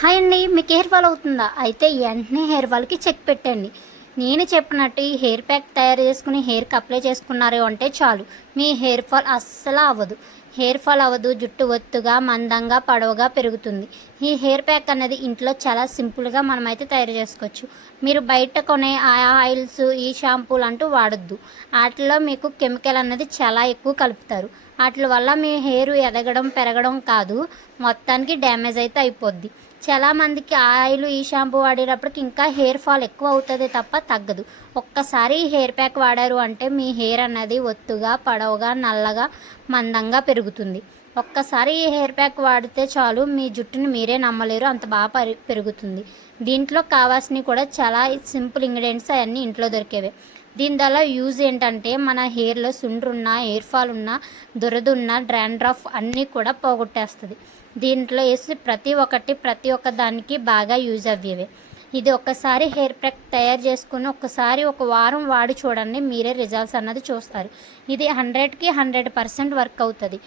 Hi అండి మీకు hair fall అవుతుందా? అయితే వెంటనే హెయిర్ ఫాల్కి చెక్ పెట్టండి. నేను చెప్పినట్టు ఈ హెయిర్ ప్యాక్ తయారు చేసుకుని హెయిర్కి అప్లై చేసుకున్నారు అంటే చాలు. మీ హెయిర్ ఫాల్ అస్సలు అవ్వదు. హెయిర్ ఫాల్ అవ్వదు జుట్టు ఒత్తుగా మందంగా పొడవుగా పెరుగుతుంది. ఈ హెయిర్ ప్యాక్ అనేది ఇంట్లో చాలా సింపుల్గా మనమైతే తయారు చేసుకోవచ్చు. మీరు బయట కొనే ఆ ఆయిల్స్ ఈ షాంపూలు అంటూ వాడద్దు. వాటిలో మీకు కెమికల్ అనేది చాలా ఎక్కువ కలుపుతారు. వాటి వల్ల మీ హెయిర్ ఎదగడం పెరగడం కాదు. మొత్తానికి డ్యామేజ్ అయితే అయిపోద్ది. చాలామందికి ఆయిల్ ఈ షాంపూ వాడేటప్పటికి ఇంకా హెయిర్ ఫాల్ ఎక్కువ అవుతుంది తప్ప తగ్గదు. ఒక్కసారి హెయిర్ ప్యాక్ వాడారు అంటే మీ హెయిర్ అన్నది ఒత్తుగా పొడవుగా నల్లగా మందంగా పెరుగుతుంది. ఒక్కసారి ఈ హెయిర్ ప్యాక్ వాడితే చాలు మీ జుట్టుని మీరే నమ్మలేరు అంత బాగా పరి- పెరుగుతుంది. దీంట్లో కావాల్సినవి కూడా చాలా సింపుల్ ఇంగ్రీడియంట్స్ అవన్నీ ఇంట్లో దొరికేవే. దీని ద్వారా యూజ్ ఏంటంటే మన హెయిర్లో సుండ్రున్న హెయిర్ ఫాల్ ఉన్న దురదున్న డ్రాండ్రఫ్ అన్నీ కూడా పోగొట్టేస్తుంది. దీంట్లో వేసి ప్రతి ఒక్కటి ప్రతి ఒక్క దానికి బాగా యూజ్ అయ్యేవి. ఇది ఒక్కసారి హెయిర్ ప్యాక్ తయారు చేసుకుని ఒక్కసారి ఒక వారం వాడి చూడండి మీరే రిజల్ట్స్ అన్నది చూస్తారు. ఇది హండ్రెడ్కి హండ్రెడ్ పర్సెంట్ వర్క్ అవుతుంది.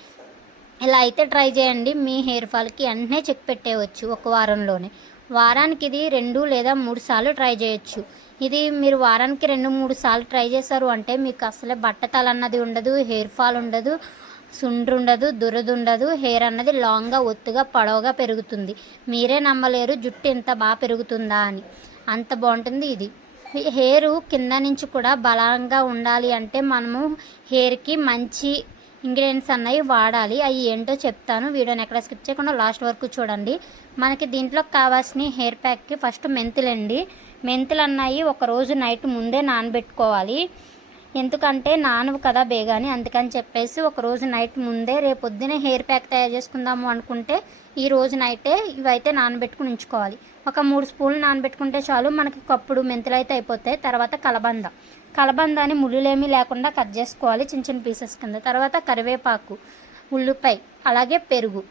ఇలా అయితే ట్రై చేయండి మీ హెయిర్ ఫాల్కి వెంటనే చెక్ పెట్టేయవచ్చు ఒక వారంలోనే. వారానికి ఇది రెండు లేదా మూడు సార్లు ట్రై చేయొచ్చు. ఇది మీరు వారానికి రెండు మూడు సార్లు ట్రై చేశారు అంటే మీకు అసలే బట్టతల అన్నది ఉండదు హెయిర్ ఫాల్ ఉండదు సుండ్రు ఉండదు దురద ఉండదు హెయిర్ అన్నది లాంగ్గా ఒత్తుగా పొడవుగా పెరుగుతుంది. మీరే నమ్మలేరు జుట్టు ఎంత బాగా పెరుగుతుందా అని. అంత బాగుంటుంది ఇది. హెయిర్ కింద నుంచి కూడా బలంగా ఉండాలి అంటే మనము హెయిర్కి మంచి ఇంగ్రీడియంట్స్ అన్నవి వాడాలి. అవి ఏంటో చెప్తాను. వీడియోని ఎక్కడ స్కిప్ చేయకుండా లాస్ట్ వరకు చూడండి. మనకి దీంట్లో కావాల్సిన హెయిర్ ప్యాక్కి ఫస్ట్ మెంతులండి. మెంతులు అన్నాయి ఒక రోజు నైట్ ముందే నానబెట్టుకోవాలి. ఎందుకంటే నానవు కదా బేగాని అందుకని చెప్పేసి ఒక రోజు నైట్ ముందే రేపు పొద్దునే హెయిర్ ప్యాక్ తయారు చేసుకుందాము అనుకుంటే ఈ రోజు నైటే ఇవైతే నానబెట్టుకుని ఉంచుకోవాలి. ఒక మూడు స్పూన్లు నానబెట్టుకుంటే చాలు మనకి కప్పుడు మెంతులు అయితే అయిపోతాయి. తర్వాత కలబంద. కలబందాని ముళ్ళులేమీ లేకుండా కట్ చేసుకోవాలి చిన్న చిన్న పీసెస్ కింద. తర్వాత కరివేపాకు ఉల్లిపాయ అలాగే పెరుగు.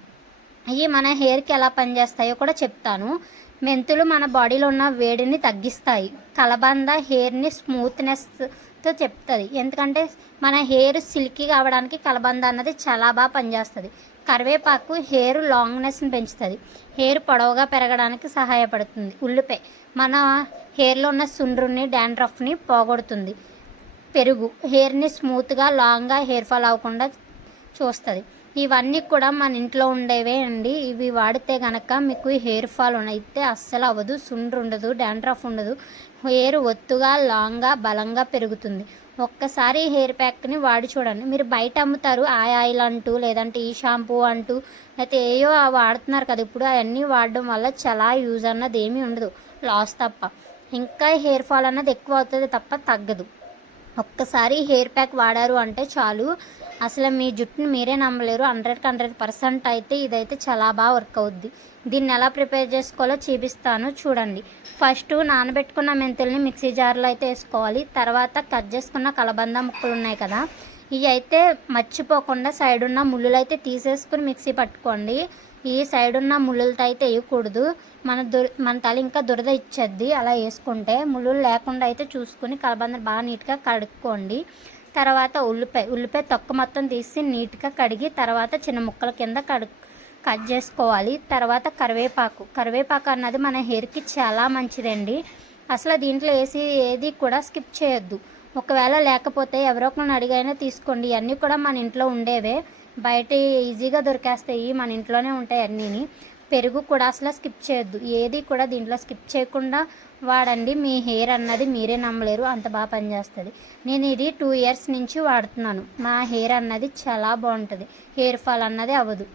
ఇవి మన హెయిర్కి ఎలా పనిచేస్తాయో కూడా చెప్తాను. మెంతులు మన బాడీలో ఉన్న వేడిని తగ్గిస్తాయి. కలబంద హెయిర్ని స్మూత్నెస్ తో చెప్తుంది. ఎందుకంటే మన హెయిర్ సిల్కీ కావడానికి కలబంద అన్నది చాలా బాగా పనిచేస్తుంది. కరివేపాకు హెయిర్ లాంగ్నెస్ని పెంచుతుంది. హెయిర్ పొడవుగా పెరగడానికి సహాయపడుతుంది. ఉల్లిపాయ. మన హెయిర్లో ఉన్న సుండ్రుని డాండ్రఫ్ని పోగొడుతుంది. పెరుగు. హెయిర్ని స్మూత్గా లాంగ్గా హెయిర్ ఫాల్ అవ్వకుండా చూస్తుంది. ఇవన్నీ కూడా మన ఇంట్లో ఉండేవే అండి. ఇవి వాడితే గనక మీకు హెయిర్ ఫాల్ అయితే అస్సలు అవ్వదు సుండ్రు ఉండదు డాండ్రఫ్ ఉండదు. హెయిర్ ఒత్తుగా లాంగ్గా బలంగా పెరుగుతుంది. ఒక్కసారి హెయిర్ ప్యాక్ని వాడి చూడండి. మీరు బయట అమ్ముతారు ఆ ఆయిల్ అంటూ లేదంటే ఈ షాంపూ అంటూ లేకపోతే ఏయో వాడుతున్నారు కదా ఇప్పుడు అవన్నీ వాడడం వల్ల చాలా యూజ్ అన్నది ఏమీ ఉండదు. లాస్ తప్ప. ఇంకా హెయిర్ ఫాల్ అన్నది ఎక్కువ అవుతుంది తప్ప తగ్గదు. ఒక్కసారి హెయిర్ ప్యాక్ వాడారు అంటే చాలు. అసలు మీ జుట్టుని మీరే నమ్మలేరు. హండ్రెడ్కి హండ్రెడ్ పర్సెంట్ అయితే ఇదైతే చాలా బాగా వర్క్ అవుద్ది. దీన్ని ఎలా ప్రిపేర్ చేసుకోవాలో చూపిస్తాను. చూడండి. ఫస్ట్ నానబెట్టుకున్న మెంతుల్ని మిక్సీ జార్లో అయితే వేసుకోవాలి. తర్వాత కట్ చేసుకున్న కలబంద ముక్కలు ఉన్నాయి కదా ఇవి అయితే మర్చిపోకుండా సైడ్ ఉన్న ముళ్ళులు అయితే తీసేసుకుని మిక్సీ పట్టుకోండి. ఈ సైడ్ ఉన్న ముళ్ళులతో అయితే వేయకూడదు. మన దుర్ మన తల ఇంకా దురద ఇచ్చేద్ది. అలా వేసుకుంటే ముళ్ళులు లేకుండా అయితే చూసుకుని కలబంద బాగా నీట్గా కడుక్కోండి. తర్వాత ఉల్లిపాయ ఉల్లిపాయ తొక్క మొత్తం తీసి నీట్గా కడిగి తర్వాత చిన్న ముక్కల కింద కడు కట్ చేసుకోవాలి. తర్వాత కరివేపాకు. కరివేపాకు అన్నది మన హెయిర్కి చాలా మంచిదండి. అసలు దీంట్లో వేసి ఏది కూడా స్కిప్ చేయొద్దు. ఒకవేళ లేకపోతే ఎవరో ఒకరిని అడిగైనా తీసుకోండి. ఇవన్నీ కూడా మన ఇంట్లో ఉండేవే. బయట ఈజీగా దొరికేస్తాయి. మన ఇంట్లోనే ఉంటాయి అన్నీని. పెరుగు కూడా అసలు స్కిప్ చేయొద్దు. ఏది కూడా దీంట్లో స్కిప్ చేయకుండా వాడండి. మీ హెయిర్ అన్నది మీరే నమ్మలేరు. అంత బాగా పనిచేస్తుంది. నేను ఇది టూ ఇయర్స్ నుంచి వాడుతున్నాను. నా హెయిర్ అన్నది చాలా బాగుంటుంది. హెయిర్ ఫాల్ అన్నది అవ్వదు.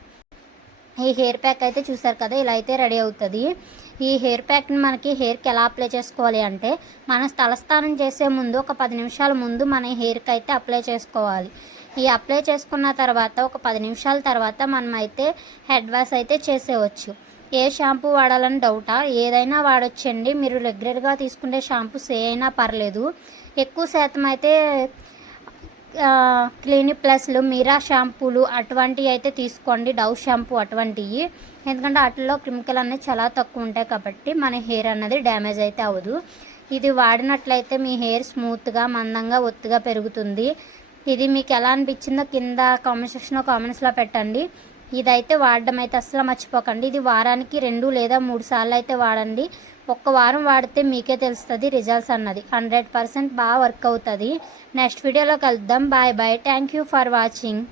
ఈ హెయిర్ ప్యాక్ అయితే చూసారు కదా ఇలా అయితే రెడీ అవుతుంది. ఈ హెయిర్ ప్యాక్ని మనకి హెయిర్కి ఎలా అప్లై చేసుకోవాలి అంటే మనం తలస్నానం చేసే ముందు ఒక పది నిమిషాల ముందు మన హెయిర్కి అయితే అప్లై చేసుకోవాలి. ఈ అప్లై చేసుకున్న తర్వాత ఒక పది నిమిషాల తర్వాత మనం అయితే హెడ్ వాష్ అయితే చేసేవచ్చు ఏ షాంపూ వాడాలని డౌటా? ఏదైనా వాడొచ్చండి. మీరు రెగ్యులర్గా తీసుకునే షాంపూస్ ఏ అయినా పర్లేదు. ఎక్కువ శాతం అయితే క్లినిక్ ప్లస్లు మీరా షాంపూలు అటువంటివి అయితే తీసుకోండి. డవ్ షాంపూ అటువంటివి ఎందుకంటే వాటిల్లో కెమికల్ అనేది చాలా తక్కువ ఉంటాయి కాబట్టి మన హెయిర్ అన్నది డ్యామేజ్ అయితే అవ్వదు. ఇది వాడినట్లయితే మీ హెయిర్ స్మూత్గా మందంగా ఒత్తుగా పెరుగుతుంది. ఇది మీకు ఎలా అనిపించిందో కింద కామెంట్ సెక్షన్లో కామెంట్స్లో పెట్టండి. ఇదైతే వాడడం అయితే అస్సలు మర్చిపోకండి. ఇది వారానికి రెండు లేదా మూడు సార్లు అయితే వాడండి. ఒక్క వారం వాడితే మీకే తెలుస్తుంది రిజల్ట్స్ అన్నది. హండ్రెడ్ పర్సెంట్ బాగా వర్క్ అవుతుంది. నెక్స్ట్ వీడియోలో కలుద్దాం. Bye bye thank you for watching